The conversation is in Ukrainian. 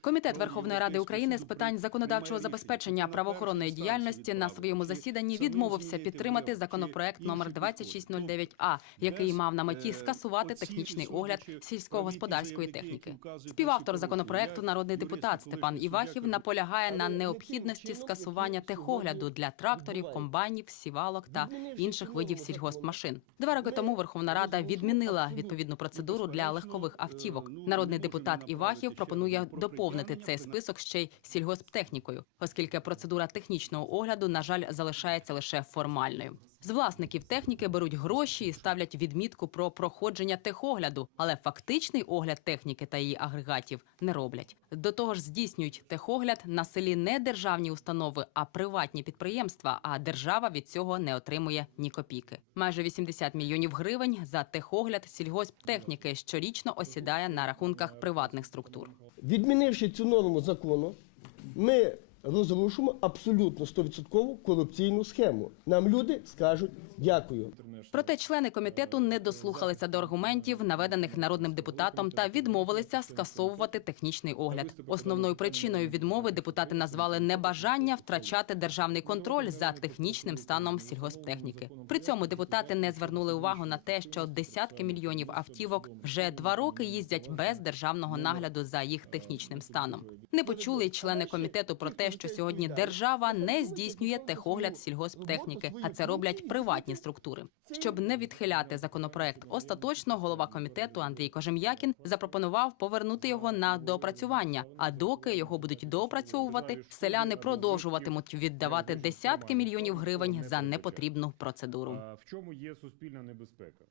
Комітет Верховної Ради України з питань законодавчого забезпечення правоохоронної діяльності на своєму засіданні відмовився підтримати законопроект номер 2609А, який мав на меті скасувати технічний огляд сільськогосподарської техніки. Співавтор законопроекту, народний депутат Степан Івахів, наполягає на необхідності скасування техогляду для тракторів, комбайнів, сівалок та інших видів сільгоспмашин. Два роки тому Верховна Рада відмінила відповідну процедуру для легкових автівок. Народний депутат Івахів пропонує доповнити цей список ще й сільгосптехнікою, оскільки процедура технічного огляду, на жаль, залишається лише формальною. З власників техніки беруть гроші і ставлять відмітку про проходження техогляду, але фактичний огляд техніки та її агрегатів не роблять. До того ж, здійснюють техогляд на селі не державні установи, а приватні підприємства. А держава від цього не отримує ні копійки. Майже 80 мільйонів гривень за техогляд сільгосптехніки щорічно осідає на рахунках приватних структур. Відмінивши цю норму закону, ми розрушимо абсолютно 100% корупційну схему. Нам люди скажуть дякую. Проте члени комітету не дослухалися до аргументів, наведених народним депутатом, та відмовилися скасовувати технічний огляд. Основною причиною відмови депутати назвали небажання втрачати державний контроль за технічним станом сільгосптехніки. При цьому депутати не звернули увагу на те, що десятки мільйонів автівок вже два роки їздять без державного нагляду за їх технічним станом. Не почули члени комітету про те, що сьогодні держава не здійснює техогляд сільгосптехніки, а це роблять приватні структури. Щоб не відхиляти законопроект остаточно, голова комітету Андрій Кожем'якін запропонував повернути його на доопрацювання. А доки його будуть доопрацьовувати, селяни продовжуватимуть віддавати десятки мільйонів гривень за непотрібну процедуру. В чому є суспільна небезпека?